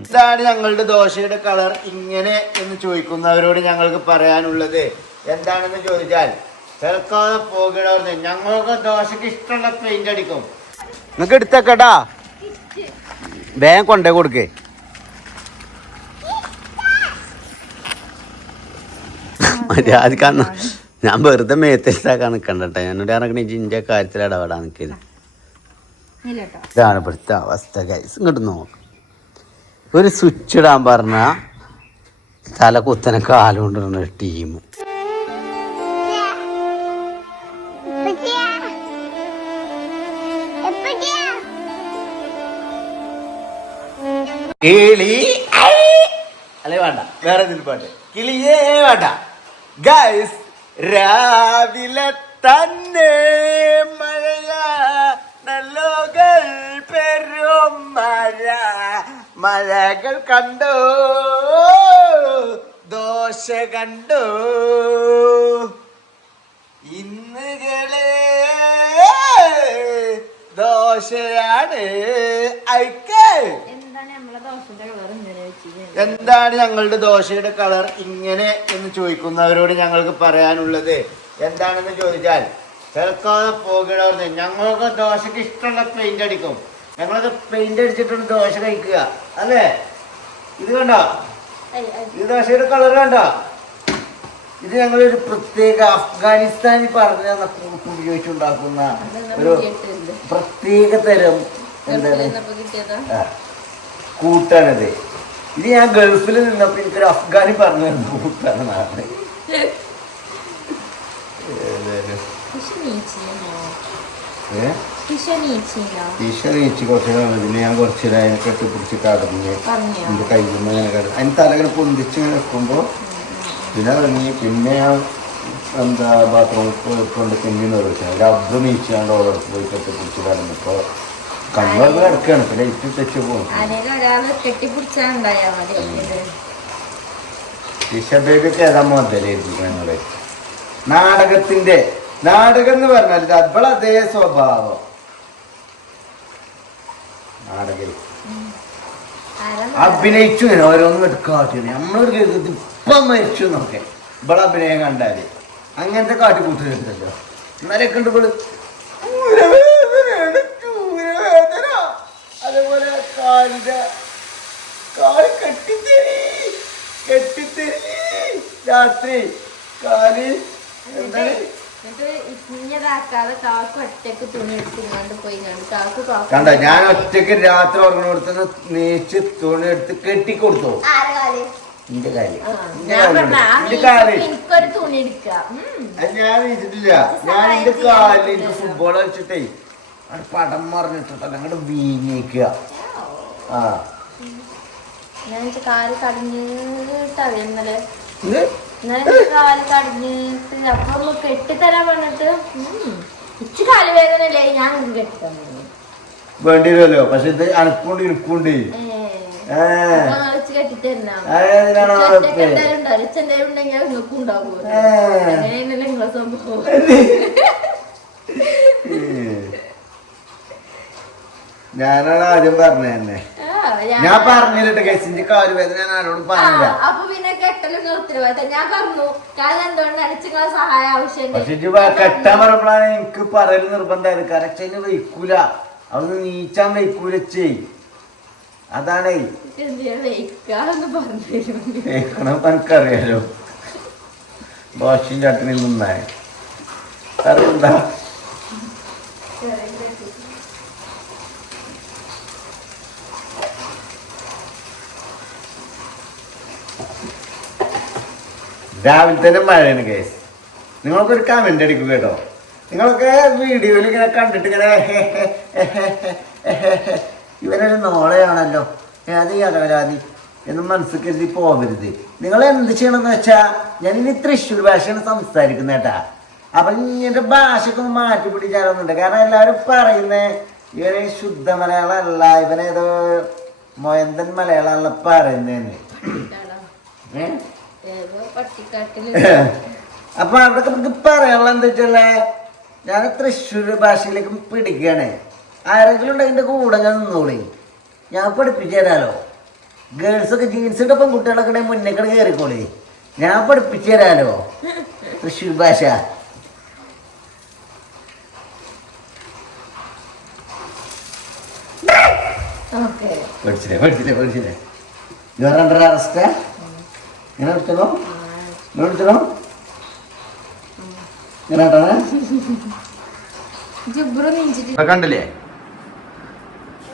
ഇതാണ് ഞങ്ങളുടെ ദോശയുടെ കളർ ഇങ്ങനെ എന്ന് ചോദിക്കുന്നവരോട് ഞങ്ങൾക്ക് പറയാനുള്ളത് എന്താണെന്ന് ചോദിച്ചാൽ ചെറുക്കാതെ പോകണമെന്ന് ഞങ്ങൾക്ക് ദോശക്ക് ഇഷ്ടമുള്ള പെയിന്റ് അടിക്കും. നിങ്ങൾക്ക് എടുത്തേക്കട്ടാ, വേഗം കൊണ്ടേ കൊടുക്കേ. മര്യാദക്കാന്ന് ഞാൻ വെറുതെ മേത്താക്കാൻ നിക്കണ്ടട്ടെ. എന്നോട് ഇറങ്ങണ ജിന്റെ കാര്യത്തിൽ ഇടപെടാൻ നിൽക്കില്ല. ഇതാണ് ഇവിടുത്തെ അവസ്ഥ ഗൈസ്. ഇങ്ങോട്ട് നോക്ക്, ഒരു സ്വിച്ച് ഇടാൻ പറഞ്ഞ തല കുത്തനെ കാലുകൊണ്ടിരുന്ന ടീം. കിളി അല്ലെ വേണ്ട, വേറെ എന്തെങ്കിലും പാട്ട്. കിളിയേ വേണ്ട ഗൈസ്. രാവിലെ തന്നെ മഴ, നല്ലോകൾ പെരും മഴ, മഴകൾ കണ്ടോ ദോശ കണ്ടോ ഇന്നുകളെ ദോശയാണ് ഐക്കേ. എന്താണ് ഞങ്ങളുടെ ദോശയുടെ കളർ ഇങ്ങനെ എന്ന് ചോദിക്കുന്നവരോട് ഞങ്ങൾക്ക് പറയാനുള്ളത് എന്താണെന്ന് ചോദിച്ചാൽ ചെറുക്കാതെ പോകണമെന്ന് ഞങ്ങൾക്ക് ദോശക്ക് ഇഷ്ടമുള്ള പെയിന്റ് അടിക്കും. ഞങ്ങളത് പെയിന്റ് അടിച്ചിട്ടുണ്ട് ദോശ കഴിക്കുക അല്ലേ. ഇത് കണ്ടോ, ഈ ദോശയുടെ കളർ കണ്ടോ. ഇത് ഞങ്ങളൊരു പ്രത്യേക അഫ്ഗാനിസ്ഥാനിൽ പറഞ്ഞ ഉപയോഗിച്ചുണ്ടാക്കുന്ന ഒരു പ്രത്യേക തരം എന്താണ് കൂട്ടാണിത്. ഇത് ഞാൻ ഗൾഫിൽ നിന്നപ്പോ എനിക്കൊരു അഫ്ഗാനി പറഞ്ഞു തരുന്ന കൂട്ടാണ് നാളെ. ടീഷർട്ട് കുറച്ച് പിന്നെ ഞാൻ കുറച്ച് അതിനെ കെട്ടിപ്പിടിച്ച് കടന്ന് എന്റെ കയ്യിൽ നിന്ന് ഇങ്ങനെ കിടന്ന് അതിന് തലങ്ങനെ പൊന്തിച്ച് ഇങ്ങനെ വെക്കുമ്പോ പിന്നെ ഇറങ്ങി. പിന്നെ ഞാൻ എന്താ ബാത്റൂമിൽ പോയിക്കൊണ്ട് പിന്നെ നിർവഹിച്ചു ഒരു നീച്ചാണ്ട് ഓരോരുത്തർ പോയി കെട്ടിപ്പിടിച്ച് കടന്നപ്പോ കണ്ണൊക്കെ കിടക്കാണ്. പിന്നെ ഇട്ട് തെച്ച് പോകും. ബേബിയൊക്കെ ഏതാ മുതലായിരിക്കും ഞങ്ങള്. നാടകം എന്ന് പറഞ്ഞാൽ അവളെ അതേ സ്വഭാവം. നാടകം അഭിനയിച്ചു ഓരോന്നും എടുക്കാട്ടി നമ്മളൊരു ഇപ്പം മരിച്ചു എന്നൊക്കെ ഇവളെ അഭിനയം കണ്ടാല് അങ്ങനത്തെ കാട്ടിക്കൂട്ടുന്നുണ്ടല്ലോ. ഇന്നലെ കണ്ടുപോള് അതേപോലെ കാല് കെട്ടിത്തെരി രാത്രി കാല് എന്താണ് കണ്ട. ഞാൻ ഒറ്റക്ക് രാത്രി ഉറങ്ങുന്ന നീച്ച് തുണി എടുത്ത് കെട്ടിക്കൊടുത്തു. എന്റെ കാല് ഞാൻ വീട്ടിട്ടില്ല. ഞാൻ എന്റെ കാലിൽ എനിക്ക് ഫുട്ബോൾ കളിച്ചിട്ടേ അത് പടം മറിഞ്ഞിട്ടോ അങ്ങോട്ട് വീങ്ങിക്കുക. കാല് കടിഞ്ഞിട്ടാ ഇന്നലെ കാല് കടിഞ്ഞിട്ട് അപ്പൊ കെട്ടിത്തരാൻ പറഞ്ഞിട്ട് ഇച്ചു കാല് വേദനല്ലേ ഞാൻ കെട്ടിത്തന്നു വേണ്ടി വരുമല്ലോ. പക്ഷെ ഇത് അനക്കൊണ്ട് ഇരിക്കൊണ്ട് ഞാനാണ് ആദ്യം പറഞ്ഞ തന്നെ. ഞാൻ പറഞ്ഞിട്ട് കേസിന്റെ കാല് വേദന ഞാൻ ആരോടും പറഞ്ഞില്ല. അപ്പൊ പിന്നെ കെട്ടലും ഉത്തരവാദിത്തം ഞാൻ പറഞ്ഞു. കാരണം എന്തുകൊണ്ടാണ് നിങ്ങളെ സഹായം ആവശ്യം. പക്ഷെ കെട്ടാൻ പറയുമ്പോഴാണ് എനിക്ക് പറയൽ നിർബന്ധമായത്. കരച്ചതിന് വയ്ക്കൂല, അതൊന്ന് നീച്ചാൻ വയ്ക്കൂല ചെയ്. അതാണേ വെക്കണം. എനിക്കറിയാലോ ദോശയും ചട്ടിനിൽ നിന്നായ അറിയണ്ടാ. രാവിലെ തന്നെ മഴയാണ് കേസ്. നിങ്ങൾക്കൊരു കമന്റ് അടിക്കും കേട്ടോ. നിങ്ങളൊക്കെ വീഡിയോയിൽ ഇങ്ങനെ കണ്ടിട്ട് ഇങ്ങനെ ഇവനൊരു നോളയാണല്ലോ ഏത് യാദവരാതി എന്ന് മനസ്സിൽ കരുതി പോകരുത്. നിങ്ങൾ എന്ത് ചെയ്യണമെന്ന് വെച്ചാൽ ഞാൻ ഇനി തൃശ്ശൂർ ഭാഷയാണ് സംസാരിക്കുന്നത് കേട്ടാ. അപ്പൊ ഇങ്ങനത്തെ ഭാഷക്കൊന്ന് മാറ്റി പിടിച്ചാലൊന്നുണ്ട്. കാരണം എല്ലാവരും പറയുന്നേ ഇവനെ ശുദ്ധ മലയാളം അല്ല, ഇവനേതോ മൊയന്തൻ മലയാളമല്ല പറയുന്നതന്നെ. അപ്പൊ അവിടെ നമുക്ക് പറയാനുള്ള എന്താ വെച്ചല്ലേ ഞാൻ തൃശ്ശൂർ ഭാഷയിലേക്ക് പിടിക്കുകയാണ്. ആരെങ്കിലും ഉണ്ടെങ്കിൽ എൻ്റെ കൂടെ ഞാൻ നിന്നോളി, ഞാൻ പഠിപ്പിച്ചു തരാലോ. ഗേൾസൊക്കെ ജീൻസ് ഇട്ട പെൺകുട്ടികളൊക്കെ ഉണ്ടെങ്കിൽ മുന്നേക്കട കയറിക്കോളി, ഞാൻ പഠിപ്പിച്ചു തരാലോ തൃശ്ശൂർ ഭാഷ. പഠിച്ചില്ലേ യു ആർ അണ്ടർ അറസ്റ്റ്. ഇങ്ങനെ എടുത്തോ, ഇങ്ങനെ എടുത്തോ, കണ്ടില്ലേ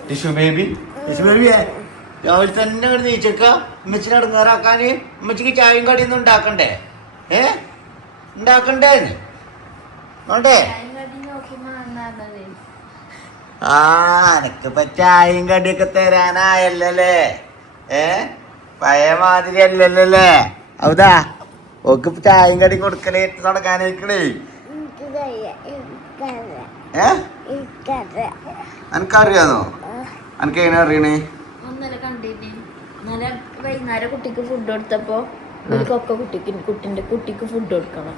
ടിഷ്യൂ ബേബി. ടിഷ്യൂ ബേബിയെ രാവിലെ തന്നെ നീച്ചക്ക ഉമ്മച്ചിനെ ഇടങ്ങാറാക്കാന്. ഉമ്മച്ചിക്ക് ചായയും കടിയൊന്നും ഉണ്ടാക്കണ്ടേ? ഉണ്ടാക്കണ്ടേ വേണ്ടേ? എനക്കിപ്പ ചായയും കടിയൊക്കെ തരാനായല്ലേ? പഴയ മാതിരി അല്ലല്ലേ? ഔതാ ഓക്ക് ചായയും കടി കൊടുക്കലേ നടക്കാനേക്കണേ. അനക്കറിയാന്നോ? അനക്ക് എങ്ങനെ അറിയണേ? ഒന്നല്ല കണ്ടിന് ഇന്നലെ വൈകുന്നേരം കുട്ടിക്ക് ഫുഡ് കൊടുത്തപ്പോ ഇവർക്കൊക്കെ കുട്ടിക്ക് ഫുഡ് കൊടുക്കണം.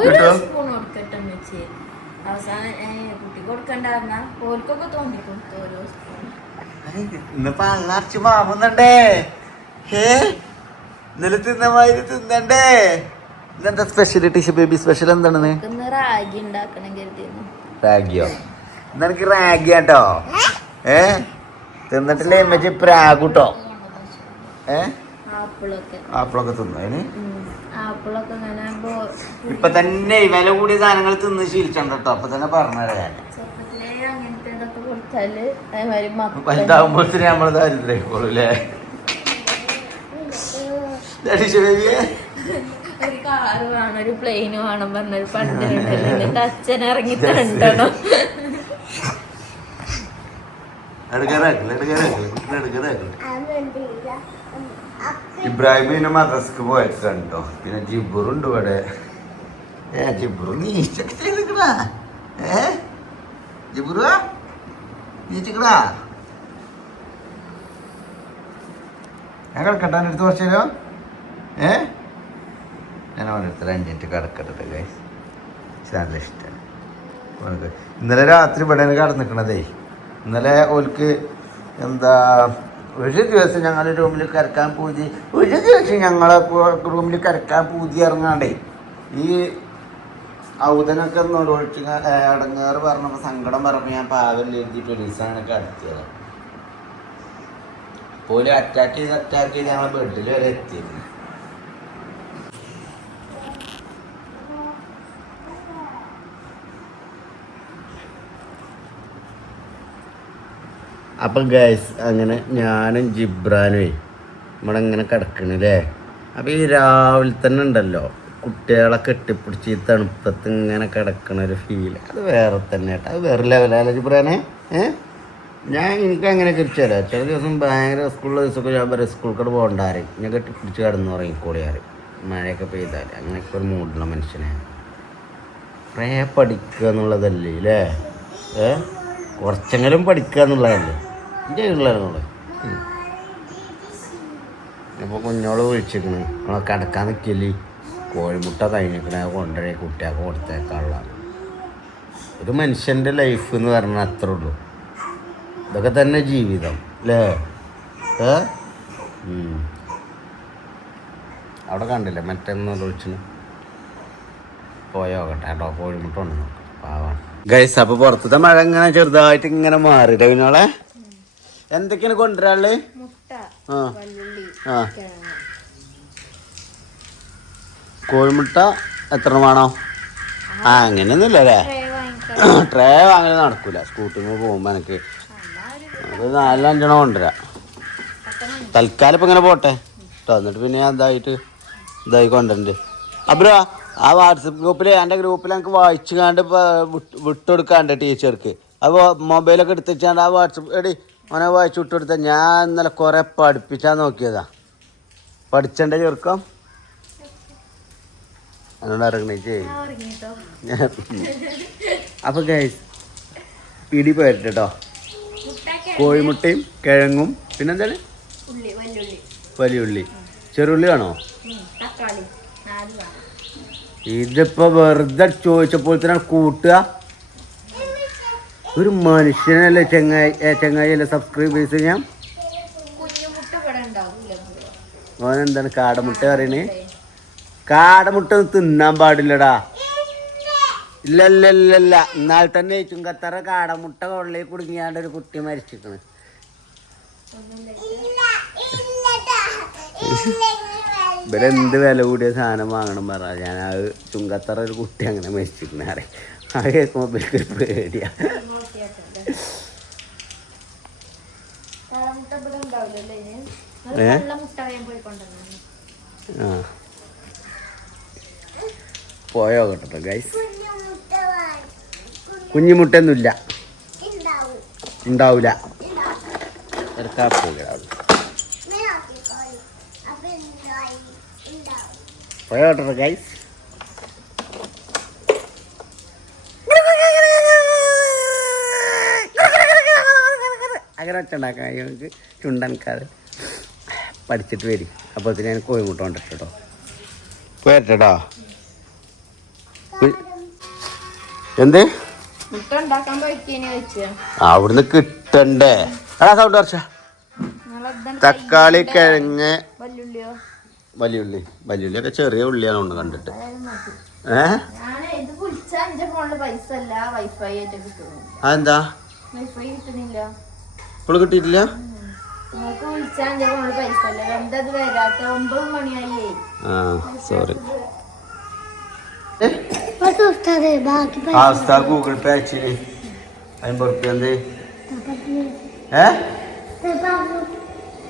ഒരു സ്പൂൺ കൊടുക്കട്ടെ വെച്ച് അവസാനം കുട്ടി കൊടുക്കണ്ടായിരുന്ന ഓർക്കൊക്കെ തോന്നിക്കൊടുത്തു ഓരോ സ്പൂൺ. ഇന്നിപ്പോ അങ്ങാർച്ച് മാമുന്നുണ്ടേ. ഇന്നലെ തിന്ന മാതിരി തിന്നണ്ടേ. ഇതെന്താ സ്പെഷ്യൽ? ടിഷ്യൂ ബേബി സ്പെഷ്യൽ എന്താണെന്ന്? റാഗി ഉണ്ടാക്കണം കരുതിയിരുന്നു. റാഗിയോ? ഇന്നെനിക്ക് റാഗിയാട്ടോ. തിന്നിട്ടില്ലേ മറ്റേ പ്രാഗൂട്ടോ. ആപ്പിളൊക്കെ തിന്നു. അതിന് ഇപ്പൊ തന്നെ വില കൂടിയ സാധനങ്ങൾ തിന്ന് ശീലിച്ചോണ്ടോ. അപ്പൊ തന്നെ പറഞ്ഞാലേ ഞാൻ വലുതാവുമ്പോഴത്തേന് നമ്മള് ദാരിദ്ര്യല്ലേ. ഒരു കാറ് വേണം, ഒരു പ്ലെയിന് വേണം പറഞ്ഞൊരു പണ്ടുണ്ടല്ലോ. എന്നിട്ട് അച്ഛൻ ഇറങ്ങി തണ്ടണം. ഇബ്രാഹിം പിന്നെ മദ്രസക്ക് പോയല്ലോ. പിന്നെ ജിബുറുണ്ട് ഇവിടെ. ജിബുറു നീച്ചൊക്കെ ചെയ്തിക്കണ. ജിബുറു നീച്ചിക്കണ. ഞാൻ കിടക്കട്ടെ അടുത്ത് കുറച്ചേരോ. ഞാൻ അവനടുത്ത് 5 മിനിറ്റ് കിടക്കട്ടെ ഗൈസ്. നല്ല ഇഷ്ടമാണ്. ഇന്നലെ രാത്രി ഇവിടെ കിടന്നിക്കണതേ. ഇന്നലെ ഓൽക്ക് എന്താ ഒരു ദിവസം ഞങ്ങൾ റൂമിൽ കിടക്കാൻ പൂതി, ഒരു ദിവസം ഞങ്ങളെ റൂമിൽ കിടക്കാൻ പൂതി ഇറങ്ങാണ്ടേ ഈ ഔതനൊക്കെ ഒഴിച്ച് അടങ്ങാറ് പറഞ്ഞപ്പോൾ സങ്കടം പറഞ്ഞപ്പോൾ ഞാൻ പാവൽ എഴുതിയിട്ട് ഒരു ദിവസമാണ് കിടത്തിയത്. പോലെ അറ്റാക്ക് ചെയ്ത് ഞങ്ങൾ ബെഡിൽ വരെ എത്തിയിരുന്നു. അപ്പം ഗൈസ് അങ്ങനെ ഞാനും ജിബ്രാനുമേ ഇവിടെ ഇങ്ങനെ കിടക്കണില്ലേ. അപ്പം ഈ രാവിലെ തന്നെ ഉണ്ടല്ലോ കുട്ടികളെ കെട്ടിപ്പിടിച്ച് ഈ തണുപ്പത്ത് ഇങ്ങനെ കിടക്കണ ഒരു ഫീൽ, അത് വേറെ തന്നെ കേട്ടോ. അത് വേറെ ലെവലല്ലേ ജിബ്രാനെ? എനിക്ക് അങ്ങനെ തിരിച്ചല്ല. ചില ദിവസം ഭയങ്കര സ്കൂളിലെ ദിവസമൊക്കെ ഞാൻ പറയാം സ്കൂളിൽ പോകണ്ടാറ് ഞാൻ കെട്ടിപ്പിടിച്ച് കിടന്ന് ഉറങ്ങിക്കോളിയാറ് മഴയൊക്കെ പെയ്താൽ. അങ്ങനെയൊക്കെ ഒരു മൂടുള്ള മനുഷ്യനെ കുറേ പഠിക്കുക എന്നുള്ളതല്ലേ അല്ലേ? കുറച്ചെങ്കിലും പഠിക്കുക എന്നുള്ളതല്ലേ എൻ്റെ ഉള്ളതെന്നുള്ളത്. ഇപ്പോൾ കുഞ്ഞോള് വിളിച്ചിരിക്കണ് നമ്മളെ കിടക്കാൻ നിൽക്കല് കോഴിമുട്ട കഴിഞ്ഞിരിക്കണ കൊണ്ടുവരെ കുട്ടിയൊക്കെ കൊടുത്തേക്കാനുള്ള ഒരു മനുഷ്യൻ്റെ ലൈഫ് എന്ന് പറഞ്ഞാൽ അത്രേ ഉള്ളൂ. ഇതൊക്കെ തന്നെ ജീവിതം അല്ലേ? അവിടെ കണ്ടില്ലേ മറ്റൊന്നും വിളിച്ചിന് പോയോക്കട്ടെ കേട്ടോ. കോഴിമുട്ട ഉണ്ട് നോക്കാം പാവാണ് ഗൈസ്. അപ്പോൾ പുറത്തത്തെ മഴ ഇങ്ങനെ ചെറുതായിട്ട് ഇങ്ങനെ മാറിയിട്ട് കുഞ്ഞോളെ എന്തൊക്കെയാണ് കൊണ്ടുവരാള്? കോഴിമുട്ട എത്ര വേണോ? അങ്ങനെയൊന്നുമില്ല അല്ലേ? ട്രേ വാങ്ങൽ നടക്കൂല. സ്കൂട്ടിന് പോകുമ്പോ എനിക്ക് അത് 4-5 കൊണ്ടുവരാം. തൽക്കാലം ഇപ്പൊ ഇങ്ങനെ പോട്ടെ കേട്ടോ. എന്നിട്ട് പിന്നെ ഞാൻ ഇതായി കൊണ്ടുവരണ്ട്. അബ്രോ ആ വാട്സപ്പ് ഗ്രൂപ്പിൽ എൻ്റെ ഗ്രൂപ്പിൽ എനിക്ക് വായിച്ചു കണ്ട് വിട്ടുകൊടുക്കാണ്ട് ടീച്ചർക്ക്. അപ്പോൾ മൊബൈലൊക്കെ എടുത്ത് വെച്ചാണ്ട് ആ വാട്സപ്പ് എടി അവനെ വായിച്ചു വിട്ടുകൊടുത്താൽ ഞാൻ ഇന്നലെ കുറേ പഠിപ്പിച്ചാൽ നോക്കിയതാ. പഠിച്ചണ്ടേ ചെറുക്കം എന്നോട് ഇറങ്ങണേ. അപ്പോൾ ഗൈസ് പിടി പോയിട്ട് കേട്ടോ. കോഴിമുട്ടയും കിഴങ്ങും പിന്നെന്താണ് വലിയുള്ളി. ചെറുള്ളി വേണോ? ഇതിപ്പോ വെറുതെ ചോദിച്ചപ്പോൾ തന്നെ കൂട്ടുക. ഒരു മനുഷ്യനല്ലേ ചെങ്ങായില്ലേ സബ്സ്ക്രൈബേഴ്സ്. ഞാൻ ഓനെന്താണ് കാടമുട്ട പറയണേ? കാടമുട്ട തിന്നാൻ പാടില്ലടാ. ഇല്ല എന്നാൽ തന്നെ ചുങ്കത്തറ കാടമുട്ട കൊള്ളയിൽ കുടുങ്ങിയാണ്ട് ഒരു കുട്ടി മരിച്ചിരിക്കണ്. ഇവിടെ എന്ത് വില കൂടിയ സാധനം വാങ്ങണം പറ. ഞാൻ അത് ചുങ്കത്തറ ഒരു കുട്ടി അങ്ങനെ മരിച്ചിരിക്കണ അറിയാം. അത് കേൾക്കുമ്പോ പേടിയാ. പോയോ കേട്ടോ ഗൈസ്. കുഞ്ഞിമുട്ടൊന്നുമില്ല, ഉണ്ടാവൂല. പോയോ കേട്ടോ ഗൈസ്. അങ്ങനെ വെച്ചുണ്ടാക്കാൻ ഞങ്ങൾക്ക് ചുണ്ടൻകാരൻ പഠിച്ചിട്ട് വരും. അപ്പോൾ അതിന് ഞാൻ കോഴിമുട്ട കൊണ്ടിട്ടോ പോയട്ടോ. എന്ത് അവിടുന്ന് കിട്ടണ്ടേ? സൗണ്ട് കുറച്ച. തക്കാളി, കിഴങ്ങ്, വലിയുള്ളിയൊക്കെ ചെറിയ ഉള്ളിയാണ് കൊണ്ട് കണ്ടിട്ട്. അതെന്താ ഇപ്പോൾ കിട്ടിയിട്ടില്ല? സോറി. ഗൂഗിൾ പേ അയച്ചിന് 50 റുപ്യ. എന്ത്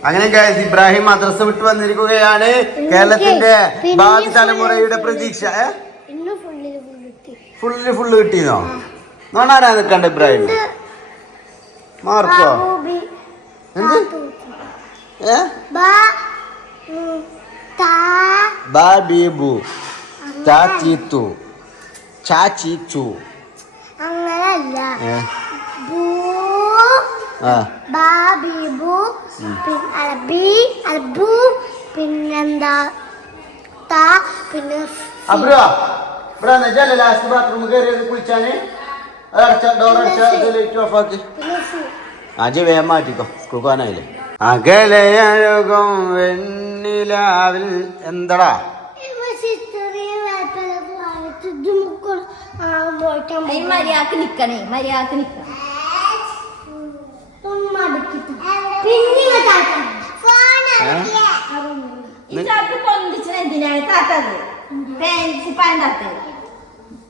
അങ്ങനെ ഇബ്രാഹിം മദ്രസ വിട്ട് വന്നിരിക്കുകയാണ്. കേരളത്തിന്റെ ഭാവി തലമുറയുടെ പ്രതീക്ഷ. ഫുള്ള് കിട്ടിയെന്നോ? നോണാരാ നിൽക്കണ്ട ഇബ്രാഹിം മാർക്കോ? എന്ത് ബാബീബു ചാച്ചീത്തു ചാച്ചീച്ചു അങ്ങനല്ല. ബാബീബു അൽബു പിന്നെന്താ പിന്നെ ലാസ്റ്റ് ബാത്റൂം കയറിയത് കുളിച്ചാന് ഡോർ ഓഫാക്കി അജ് വേഗം മാറ്റിക്കോ. സ്കൂൾ പോകാനായില്ലേ? അകലയഴുകും വെണ്ണിലാവിൽ എന്തടാ മര്യാദക്ക് നിക്കണേ, മര്യാദക്ക് നിക്കണം.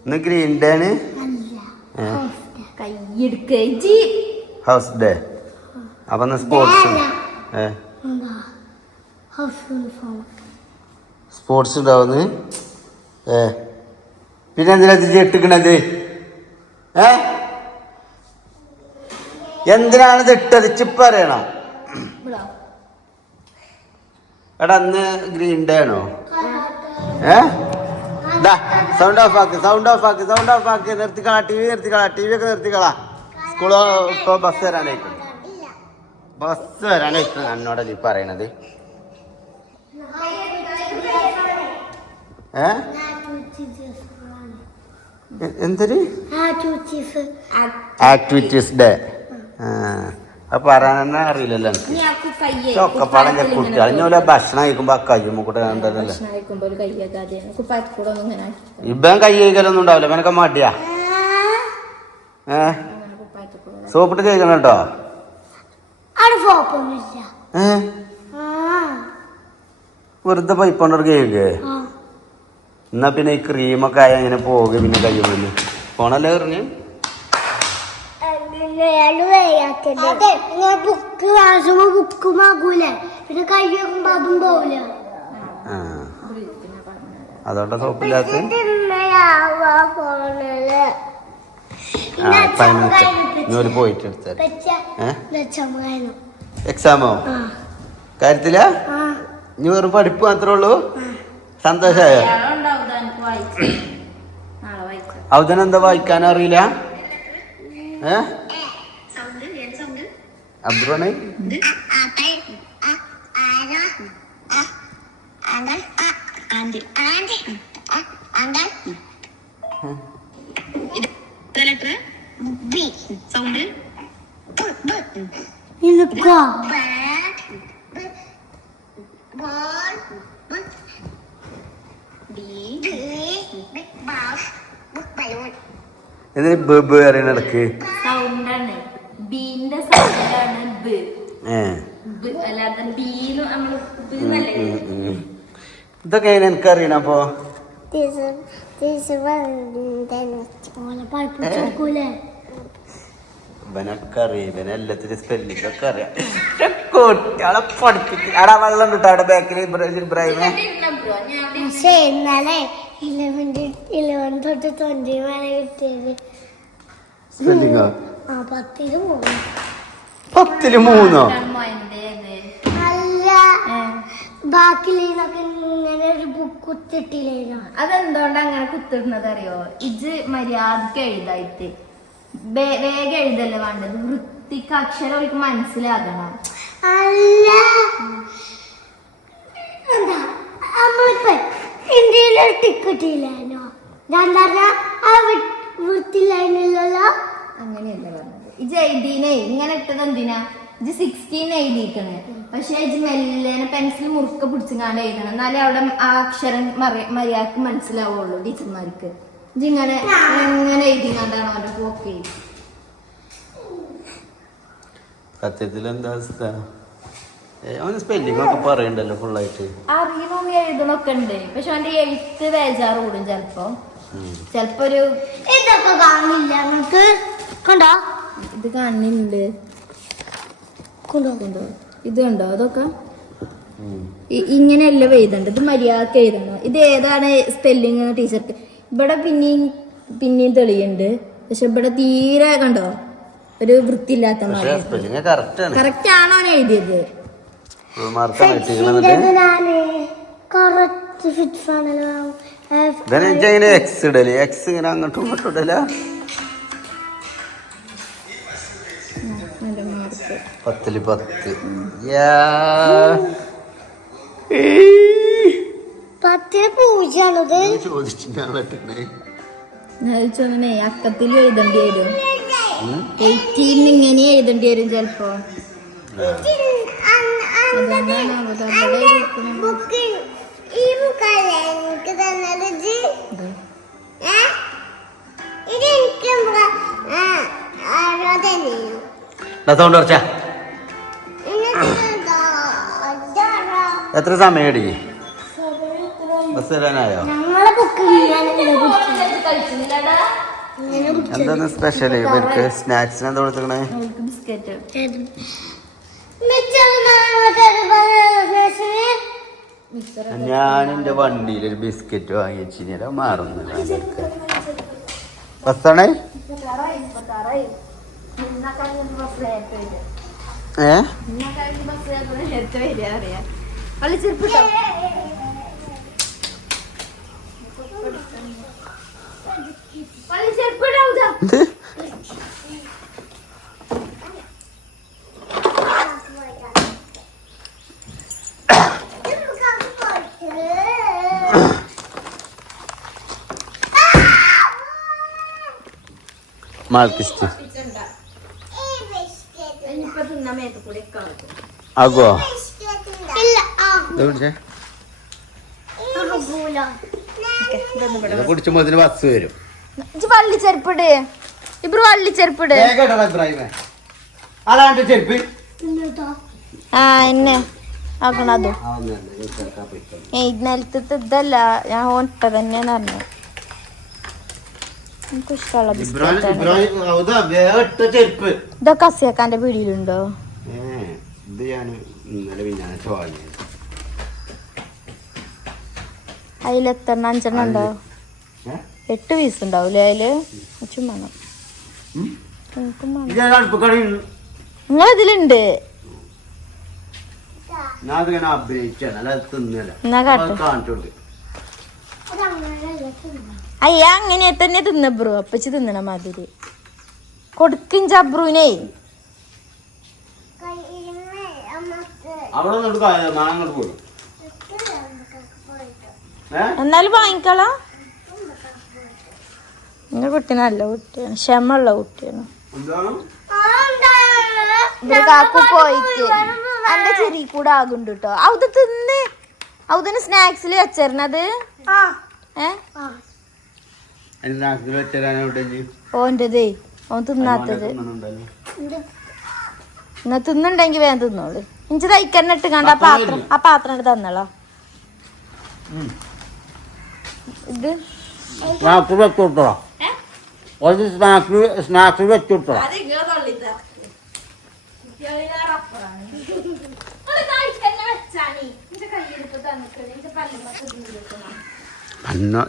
ഇന്ന് ഗ്രീൻ ഡേ ആണ്. കൈയെടുക്കേ ഹൗസ് ഡേ. അപ്പൊ സ്പോർട്സ് സ്പോർട്സ് ഉണ്ടാവുന്നു. പിന്നെ എന്തിനാ ഇട്ടിക്കണത്? എന്തിനാണ് ഇത് ഇട്ടത്? ചിപ്പറിയണം. എടാ അന്ന് ഗ്രീൻ ഡേ ആണോ? സൗണ്ട് ഓഫ് ആക്കി, സൗണ്ട് ഓഫ് ആക്കി, സൗണ്ട് ഓഫ് ആക്കി. നിർത്തിക്കളാ, ടി വി നിർത്തിക്കളാ, ടി വി ഒക്കെ നിർത്തിക്കളാ. സ്കൂള് ഇപ്പൊ ബസ് വരാനായിരിക്കും. ബസ് വരാനായിരിക്കും എന്നോടല്ലേ പറയണത്? എന്തൊരു ആക്ടിവിറ്റീസ് ഡേ. അപ്പൊ പറയാനെന്നെ അറിയില്ലല്ലോ എനിക്ക്. ഒക്കെ പറഞ്ഞ കുട്ടികൾ ഇഞ്ഞ ഭക്ഷണം കഴിക്കുമ്പോ കയ്യുമ്പോ കൂടെ ഉണ്ടല്ലോ. ഇപ്പം കൈ കഴിക്കലൊന്നും ഉണ്ടാവില്ല. ഇവനൊക്കെ മടിയാ. സോപ്പിട്ട് കഴിക്കണം കേട്ടോ. വെറുതെ പൈപ്പ് കൊണ്ടൊരു കേക്ക്. എന്നാ പിന്നെ ഈ ക്രീമൊക്കെ ആയ ഇങ്ങനെ പോകുക. പിന്നെ കഴിയുമ്പോൾ പോണല്ലേ പറഞ്ഞു. അതോട്ടെ സോപ്പില്ലാത്ത ഇനി പോയിട്ട് എടുത്ത എക്സാമോ കാര്യത്തില? ഇനി വെറും പഠിപ്പ് മാത്രമേ ഉള്ളൂ? സന്തോഷായോ? അവതനെന്താ വായിക്കാൻ അറിയില്ല? അബ്ദുറണേ ഇതൊക്കെ ഇതിന് ബബ് അറിയണ ഇടക്ക് സൗണ്ടാണ് ബീന്റെ സൗണ്ടാണ് ബ് അല്ലാതെ ബീന്ന് നമ്മള് ഇതൊക്കെ എനിക്ക് അറിയണം അപ്പൊ ഇവനൊക്കെ അറിയാം ഇവനെ എല്ലാത്തിനും സ്പെല്ലിംഗ് ഒക്കെ അറിയാം കുട്ടികളെ പഠിപ്പിക്കും അവിടെ വെള്ളം കിട്ടും അവിടെ ബാക്കിൽ ഇബ്രാഹിമെ പക്ഷെ ഇന്നലെ 11 തൊട്ട് 20 വരെ കിട്ടിയത് സ്പെല്ലിങ്ങോ 10-3 10-3 അല്ല ബാക്കിലൊക്കെ ഇങ്ങനെ ഒരു ബുക്ക് കുത്തിട്ടില്ലേനോ അതെന്തുകൊണ്ട് അങ്ങനെ കുത്തിടുന്നത് അറിയോ ഇത് മര്യാദക്ക് എഴുതായിട്ട് വേഗം എഴുതല്ലേ വേണ്ടത് വൃത്തിക്ക് അക്ഷരം അവർക്ക് മനസ്സിലാകണം അല്ല എന്താ നമ്മളിപ്പോ ഇന്ത്യയിലൊരു ടിക്കറ്റ് ഇല്ലേനോ വൃത്തിയില്ലല്ലോ അങ്ങനെയല്ല പറഞ്ഞത് ഇത് എഴുതിനെ ഇങ്ങനെ ഇട്ടത് എന്തിനാ ഇത് 16 എഴുതിയിരിക്കണേ പക്ഷെ ഇത് മെല്ലനെ പെൻസിൽ മുറുക്ക പിടിച്ചുകാണ്ട് എഴുതണം എന്നാലേ അവിടെ ആ അക്ഷരം മര്യാദക്ക് മനസ്സിലാവുള്ളൂ ടീച്ചർമാർക്ക് ഇതിങ്ങനെ എങ്ങനെ എഴുതിങ്ങാണ്ടാണ് അവരുടെ പോക്ക് സത്യത്തിൽ എന്താ അവസ്ഥ അവന് സ്പെല്ലിംഗ് ഒക്കെ പറയണ്ടല്ലോ ഫുള്ളായിട്ട് അറിയണോന്ന് എഴുതണൊക്കെ ഉണ്ട് പക്ഷെ അവന്റെ എഴുത്ത് ബേജാറ് കൂടും ചെലപ്പോ ഒരു ഇതൊക്കെ കാണില്ല നമുക്ക് കണ്ടോ ഇത് കാണുന്നുണ്ട് ഇത് കണ്ടോ അതൊക്കെ ഇങ്ങനെയല്ല എഴുതണ്ട ഇത് മര്യാദക്ക് എഴുതണം ഇത് ഏതാണ് സ്പെല്ലിങ് ടീച്ചർക്ക് ഇവിടെ പിന്നെയും തെളിയുണ്ട് പക്ഷെ ഇവിടെ തീരെ കണ്ടോ ഒരു വൃത്തിയില്ലാത്ത കറക്റ്റ് ആണോ എഴുതിയത് എക്സ് ഇടല് എക്സ് ഇങ്ങനെ അങ്ങോട്ടും ഇങ്ങോട്ടും ഇടല 10-10 ചോദിച്ചോന്നേ അക്കത്തിൽ എഴുതേണ്ടി വരും 18 ഇങ്ങനെ എഴുതേണ്ടി വരും ചെലപ്പോ സൗണ്ട് കുറച്ചാ എത്ര സമയം അടി ബസ് വരാനായോ എന്താണ് സ്പെഷ്യല് ഇവർക്ക് സ്നാക്സിന് എന്താ കൊടുത്തേ ബിസ്ക്കറ്റ് ഞാൻ എന്റെ വണ്ടിയിൽ ഒരു ബിസ്ക്കറ്റ് വാങ്ങി വെച്ചിട്ട് മാറുന്നില്ല ബസ്സാണേ മാർക്കിസ്റ്റ് ആകുവോ കുടിച്ചുമ്പോ ബസ് വരും വള്ളിച്ചെരുപ്പിട് ഇബ്രു വള്ളിച്ചെരുപ്പിട് അതാണ്ട് ചെരുപ്പ് ആ എന്നെ ആക്കണത് നിലത്തത്തെ ഇതല്ല ഞാൻ ഓട്ട തന്നെയാണ് പറഞ്ഞു എനിക്ക് ഇഷ്ടമുള്ള ബിസ്ക്കറ്റ് ഇതൊക്കെ അസിയാക്കാന്റെ പീടിയിലുണ്ടോ അതിലെത്തണം 5 ഉണ്ടോ 8 പീസ് ഉണ്ടാവൂലേ അതില് ചും വേണം നിങ്ങൾ ഇതിലുണ്ട് എന്നാ കാട്ടും അയ്യ അങ്ങനെ തന്നെ തിന്ന ബ്രോ അപ്പച്ചി തിന്നണ മാതിരി കൊടുക്കും ചബ്രുവിനെ എന്നാലും വാങ്ങിക്കളാ എന്റെ കുട്ടി നല്ല കുട്ടിയാണ്, ക്ഷമയുള്ള കുട്ടിയാണ്. ഇവിടെ കാക്കു പോയിട്ട് എന്റെ ചെറിയ കൂടെ ആകുന്നുണ്ട് കേട്ടോ. അത് തിന്ന് അതിന് സ്നാക്സിൽ വെച്ചേരണത് ഓൻ്റെതേ ഓൻ തിന്നാത്തത്. എന്നാ തിന്നുണ്ടെങ്കി വേഗം തിന്നോളൂ. ഇഞ്ചി തയ്ക്കന്നിട്ട് കണ്ട ആ പാത്രം എടുത്ത് തന്നോളോ. ഇത് സ്നാക്സ് വെച്ചോട്ടോ.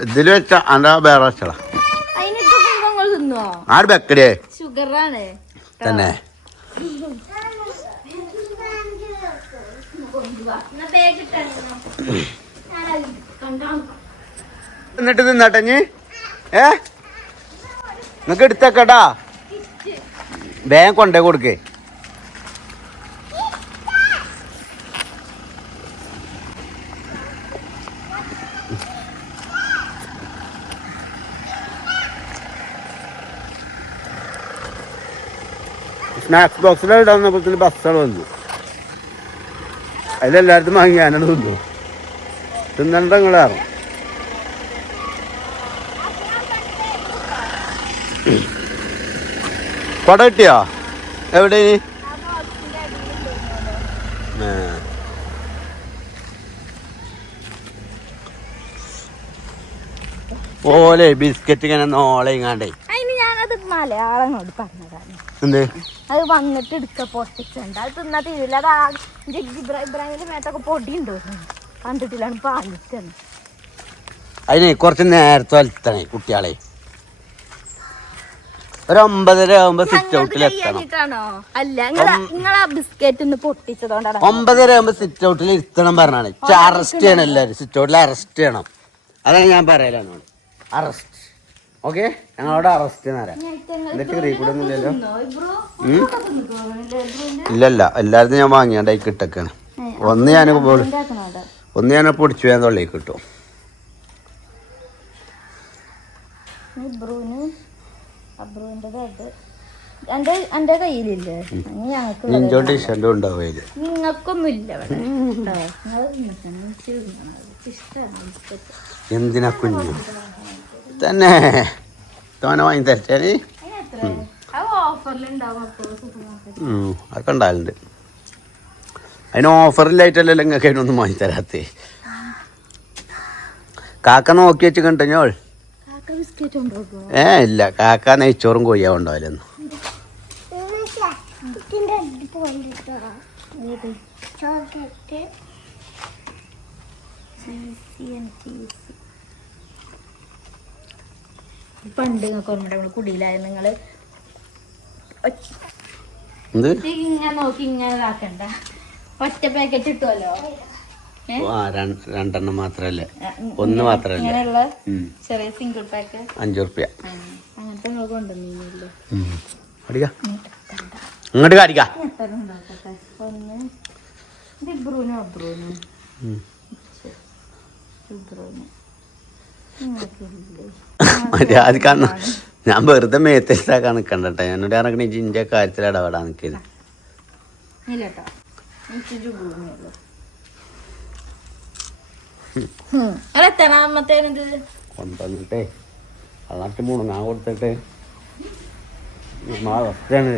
ഇതില് വെച്ച അന്റെ വേറെ വെച്ചടാ. ആര് വെക്കടേ ഷുഗറാണ് തന്നെ. എന്നിട്ട് തിന്നട്ടഞ്ഞ് നിങ്ങക്ക് എടുത്തേക്കട്ടാ. വേഗം കൊണ്ടേ കൊടുക്കേ. സ്നാക്സ് ബോക്സിലിടാവുന്നപ്പോഴത്തേന് ബസ്സുകൾ വന്നു. അതിലെല്ലായിടത്തും വാങ്ങി ഞാനാണ് തിന്നു. തിന്നണ്ട നിങ്ങളാറും കൊട കിട്ടിയോ? എവിടെ ഓലെ ബിസ്ക്കറ്റ് ഇങ്ങനെ നോളെ ഇങ്ങാണ്ടേ. ഞാനത് മലയാളങ്ങളോട് പറഞ്ഞതാണ്. എന്ത് അത് വന്നിട്ട് എടുക്ക പൊട്ടിച്ചുണ്ട്. അത് തിന്നാ തീരില്ല. അത് ഇബ്രാഹിമിന്റെ മേത്തൊക്കെ പൊടി ഉണ്ടോ കണ്ടിട്ടില്ലാണ് പാലിച്ചാണ്. അതിന് കുറച്ച് നേരത്തെ വലുത്തണേ കുട്ടികളെ. ഒരു 9:30 ആകുമ്പോ സിറ്റ് ഔട്ടിൽ എത്തണം. അല്ല നിങ്ങളാ ബിസ്ക്കറ്റ് പൊട്ടിച്ചതോണ്ടാണ്. 9:30 ആകുമ്പോ സിറ്റ് ഔട്ടിൽ ഇരുത്തണം പറഞ്ഞാണ്. അറസ്റ്റ് ചെയ്യണം എല്ലാവരും. സിറ്റ് ഔട്ടിൽ അറസ്റ്റ് ചെയ്യണം. അതാണ് ഞാൻ പറയലാണ്. അറസ്റ്റ്. ഓക്കെ, ഞങ്ങളോട് അറസ്റ്റ് ചെയ്യാൻ ഇല്ലല്ലോ. ഇല്ലല്ല, എല്ലാവരും ഞാൻ വാങ്ങിയാണ്ടായി കിട്ടൊക്കെയാണ്. ഒന്ന് ഞാൻ പൊടിച്ചു ഞാൻ തൊള്ളിക്ക് കിട്ടും. എന്റെ കയ്യിലില്ലേ നിഞ്ചോ ടീഷർട്ടും ഉണ്ടാവും അതില്. നിങ്ങൾക്കൊന്നുമില്ല എന്തിനാ കുഞ്ഞു തന്നെ തോനെ വാങ്ങി തരച്ചേ. അതൊക്കെ ഉണ്ടാകലുണ്ട്. അതിന് ഓഫറിലായിട്ടല്ലല്ലോ നിങ്ങൾക്ക് അതിനൊന്നും വാങ്ങി തരാത്തേ. കാക്ക നോക്കി വെച്ച് കണ്ടോൾ. ഇല്ല, കാക്ക നെയ്ച്ചോറും കൊയ്യാ ഉണ്ടാവില്ലെന്നു. പണ്ട് നിങ്ങൾക്ക് ഓർമ്മ കുടിയിലായ നിങ്ങള് ഇങ്ങനെ നോക്കി ഇങ്ങനെ ഇതാക്കണ്ട. ഒറ്റ പാക്കറ്റ് കിട്ടുമല്ലോ. 2 മാത്രല്ലേ, 1 മാത്രല്ലേ. ചെറിയ സിംഗിൾ പാക്ക് 5 റുപ്യ. അങ്ങനത്തെ നിങ്ങൾ കൊണ്ടുവന്നില്ലേ? ഇങ്ങോട്ട് കാണിക്കാം. ഒന്ന് ഇബ്രൂനും അബ്രൂനും മര്യാദക്കാന്ന് ഞാൻ വെറുതെ മേത്താക്കാൻ നിക്കണ്ടട്ടെ. എന്നോട് ഇറങ്ങണ ജിന്റെ കാര്യത്തിൽ ഇടപെടാൻ നിൽക്കില്ല. കൊണ്ടുവന്നിട്ടേ അള്ളാട്ട് മുണങ്ങാൻ കൊടുത്തിട്ട് അവസ്ഥയാണ്.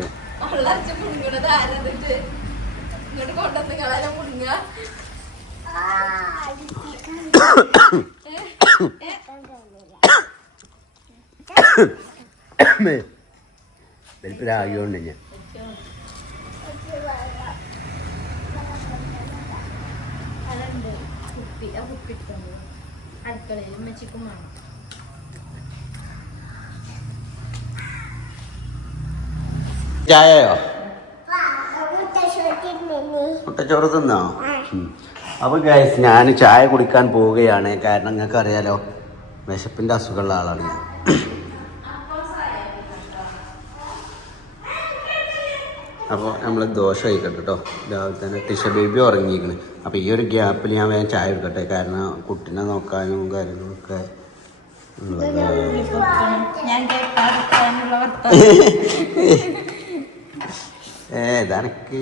രാഗിയുണ്ട് ഞാൻ. ചായയോ മുട്ടച്ചോറ് തിന്നോ? അപ്പോൾ ഗൈസ് ഞാൻ ചായ കുടിക്കാൻ പോവുകയാണ്. കാരണം നിങ്ങൾക്ക് അറിയാലോ വിശപ്പിൻ്റെ അസുഖമുള്ള ആളാണ് ഞാൻ. അപ്പോൾ നമ്മൾ ദോശ കഴിക്കട്ടെ കേട്ടോ. രാവിലെ തന്നെ ടിഷ ബേബി ഉറങ്ങിയിരിക്കണ്. അപ്പോൾ ഈ ഒരു ഗ്യാപ്പിൽ ഞാൻ വേഗം ചായ എടുക്കട്ടെ. കാരണം കുട്ടീനെ നോക്കാനും കാര്യങ്ങളൊക്കെ ഞാൻ കേൾക്കാനുള്ള ഏതാനൊക്കെ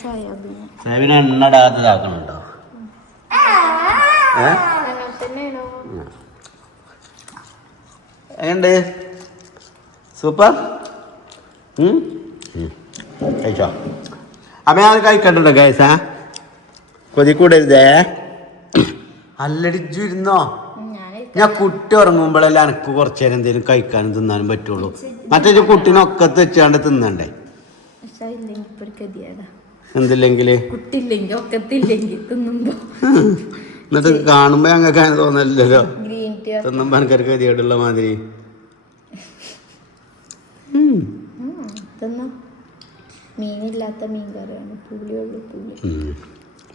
സാബിന് എണ്ണടാത്തതാക്കണുണ്ടോ? എങ്ങണ്ട് സൂപ്പർ കഴിച്ചോ? അപ്പൊ ഞാൻ കഴിക്കണ്ടോ ഗൈസാ? കൊതിക്കൂടരുതേ. അല്ലടിച്ചു ഇരുന്നോ? ഞാൻ കുട്ടി ഉറങ്ങുമ്പോഴല്ലേ എനിക്ക് കുറച്ചു നേരം എന്തെങ്കിലും കഴിക്കാനും തിന്നാനും പറ്റുള്ളൂ. മറ്റേ കുട്ടീനൊക്കത്ത് വെച്ചാണ്ട് തിന്നണ്ടേ? എന്തില്ലെങ്കില് എന്നിട്ട് കാണുമ്പോ ഞങ്ങൾക്ക് അങ്ങനെ തോന്നല്ലോ. തിന്നുമ്പോ എനിക്കൊരു ഗതിയായിട്ടുള്ള മാതിരി.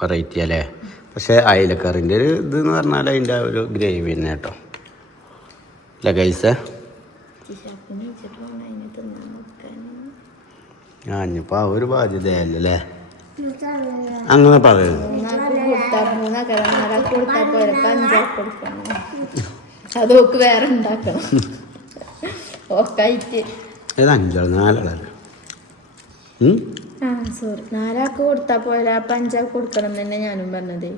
വെറൈറ്റി അല്ലേ? പക്ഷെ അയിലക്കറിൻ്റെ ഒരു ഇതെന്ന് പറഞ്ഞാൽ അതിൻ്റെ ആ ഒരു ഗ്രേവി തന്നെ കേട്ടോ. അല്ല ഗൈസ്, ഞാനിപ്പോ ആ ഒരു ബാധ്യതയല്ലേ അങ്ങനെ പറയുന്നത്. അതൊക്കെ വേറെ ഉണ്ടാക്കണം. ഏത് 5 4 സോറി, 4 ആൾക്ക് കൊടുത്താ പോരാ, 5 ആൾക്ക് കൊടുക്കണം തന്നെ ഞാനും പറഞ്ഞത്.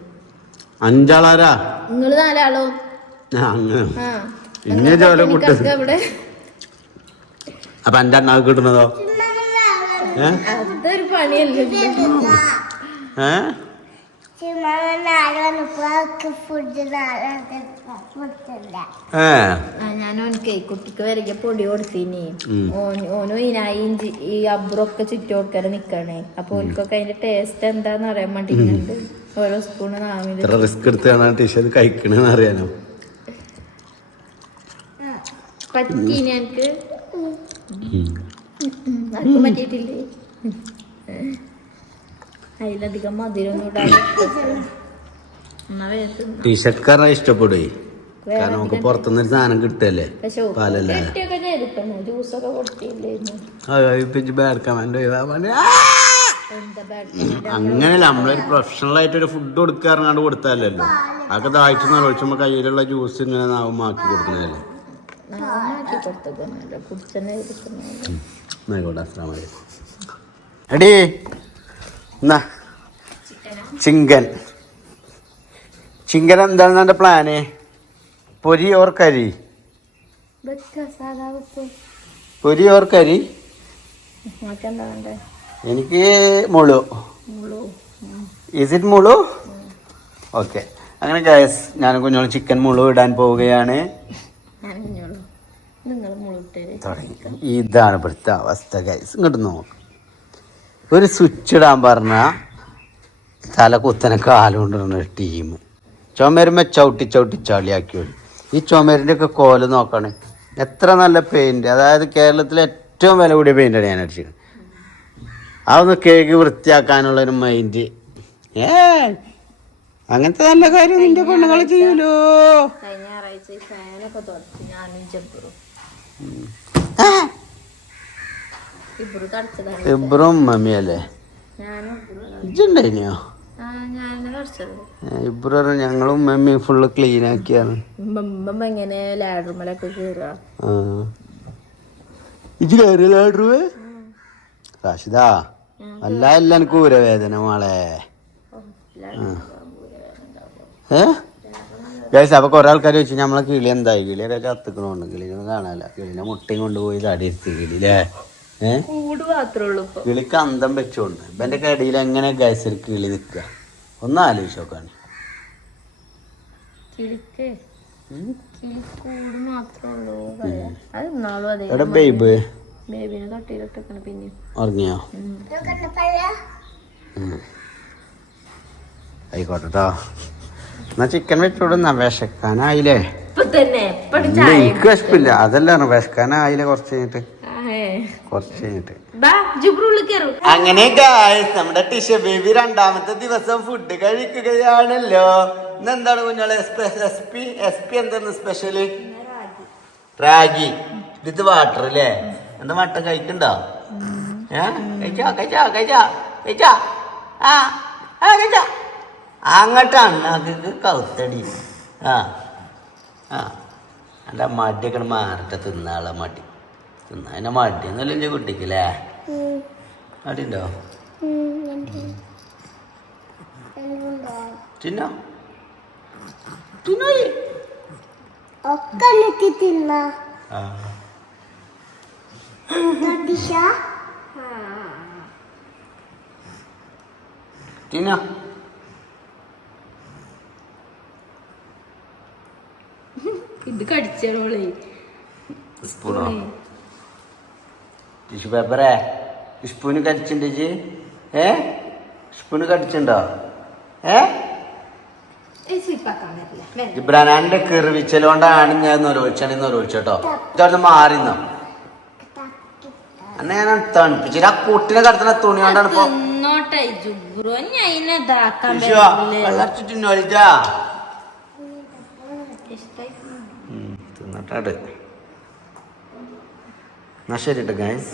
5 ആളാരാ? നിങ്ങള് 4 ആളോ? ഇവിടെ അപ്പൊ 5 എണ്ണ കിട്ടുന്നതോ? അതൊരു പണിയല്ലേ. ഞാനോനക്ക് കുട്ടിക്ക് വരയ്ക്ക് പൊടി കൊടുത്തീനി. ഓനും ഇതിനായി ഈ അബ്രൊക്കെ ചുറ്റി കൊടുക്കാൻ നിക്കണേ. അപ്പൊ ഓൽക്കൊക്കെ അതിന്റെ ടേസ്റ്റ് എന്താന്ന് അറിയാൻ വേണ്ടിട്ട് ഓരോ സ്പൂണ് റിസ്ക് എടുത്താണ് കഴിക്കണെന്ന് അറിയാനോ പറ്റീനി. എനിക്ക് ആർക്കും പറ്റിയിട്ടില്ലേ? അതിലധികം മധുരൊന്നും ടീഷർട്ട് ഇഷ്ടപ്പെടുവേ. കാരണം നമുക്ക് പുറത്തുനിന്നൊരു സാധനം കിട്ടല്ലേ, പാലല്ലേ. അങ്ങനെയല്ല, നമ്മളൊരു പ്രൊഫഷണൽ ആയിട്ട് ഒരു ഫുഡ് കൊടുക്കാറുണ്ട് കൊടുത്താലല്ലോ. അതൊക്കെ ദാഹിച്ചു ഒഴിച്ചുമ്പോ കയ്യിലുള്ള ജ്യൂസ് ഇങ്ങനെ നാവുമാക്കി കൊടുക്കുന്നതല്ലേ. എടീ ചിങ്കൻ എന്താണ് എന്റെ പ്ലാന്? പൊരി ഓർ കരി? പൊരി ഓർ കരി? എനിക്ക് മുളു. ഈസ് ഇറ്റ് മുളു? ഓക്കെ. അങ്ങനെ ഗൈസ്, ഞാനും കുഞ്ഞോളും ചിക്കൻ മുളു ഇടാൻ പോവുകയാണ്. ഇതാണ് ഇവിടുത്തെ അവസ്ഥ ഗൈസ്. ഇങ്ങോട്ട് നോക്ക്. ഒരു സ്വിച്ച് ഇടാൻ പറഞ്ഞ തല കുത്തനെ കാലുകൊണ്ടിരുന്ന ഒരു ടീം ചുമരുമ്പോ ചവിട്ടി ചവിട്ടി ചളിയാക്കി വരും. ഈ ചുമരിൻ്റെ ഒക്കെ കോല് നോക്കണേ, എത്ര നല്ല പെയിന്റ്. അതായത് കേരളത്തിലെ ഏറ്റവും വില കൂടിയ പെയിന്റാണ് ഞാൻ അടിച്ചത്. അതൊന്ന് കേക്ക് വൃത്തിയാക്കാനുള്ളൊരു മൈൻഡ്. അങ്ങനത്തെ നല്ല കാര്യം നിന്റെ പെണ്ണുങ്ങളെ ചെയ്യൂലോ. ഇബ്രും മമ്മിയല്ലേ? ഇജ്ജുണ്ടായിനോ? ഇബ്രു ഞങ്ങളും മമ്മി ഫുള്ള് ക്ലീൻ ആക്കിയാണ്. ഇജ്ജ് കയറി ലാഡ്രുവേ? റാഷിദാ അല്ല എനിക്ക് ഊരവേദന മോളെ. ഗൈസ്, അപ്പൊ കുറെ ആൾക്കാർ വെച്ച് നമ്മളെ കിളി എന്തായി, കിളിയൊക്കെ ചത്തുക്കണോണ്ട് കിളിയൊന്നും കാണാനില്ല. കിളിനെ മുട്ടയും കൊണ്ടുപോയി തടി എടുത്ത് കിളിയില്ലേ. കിളിക്ക് അന്തം വെച്ചോണ്ട് ഇവന്റെ കടിയിൽ എങ്ങനെ ഗൈസ് ഒരു കിളി നിക്ക ഒന്ന് ആലോചിച്ച് നോക്കാണ്. എവിടെ ബേബ് ഉറങ്ങിയോ? ആയിക്കോട്ടെട്ടോ. എന്നാ ചിക്കൻ വെച്ചോടുന്ന വിശക്കാനായില്ലേ? എനിക്ക് വിശപ്പില്ല, അതല്ലാണ് വിശക്കാനായില്ലേ. കുറച്ച് കഴിഞ്ഞിട്ട് അങ്ങനെ ഗായ്സ്, നമ്മുടെ ടിഷ ബേബി 2ാമത്തെ ദിവസം ഫുഡ് കഴിക്കുകയാണല്ലോ. ഇന്നെന്താണ് കുഞ്ഞോളെ എസ്പി എന്താണ് സ്പെഷ്യല്? റാഗി വിത്ത് വാട്ടർ അല്ലേ? എന്താ മട്ടൻ കഴിക്കണ്ടോ? അങ്ങോട്ടാണ് കൗത്തടി. ആ എൻ്റെ മടിയൊക്കെ മാറിട്ട തിന്നാളെ മടി തിന്നാ മടിയൊന്നുമില്ല എൻ്റെ കുട്ടിക്കല്ലേ മടിയുണ്ടോ തിന്നോ തിന്നോയി ഒക്കെ എനിക്ക് തിന്ന തിന്നോ ഇത് കടിച്ചോളേ സ്പൂണോ ടിഷ്യൂ പേപ്പറേ സ്പൂണ് കടിച്ചിട്ടുണ്ട് ചേച്ചി സ്പൂണ് കടിച്ചിട്ടുണ്ടോ ഇബ്രാൻ എൻ്റെ കെറിവിച്ചലോണ്ടാണ് ഞാൻ ഒരൊഴിച്ചോട്ടോ ഇതവിടുന്ന് മാറിന്നോ അന്ന് ഞാൻ തണുപ്പിച്ചിട്ട് ആ കുട്ടിനെ കടത്തുന്ന തുണി കൊണ്ടാണ് ഇപ്പൊ വെള്ളച്ചിട്ടുണ്ടോളിച്ചാ തിന്നട്ടാട് എന്നാ ശരി കേട്ടോ ഗൈസ്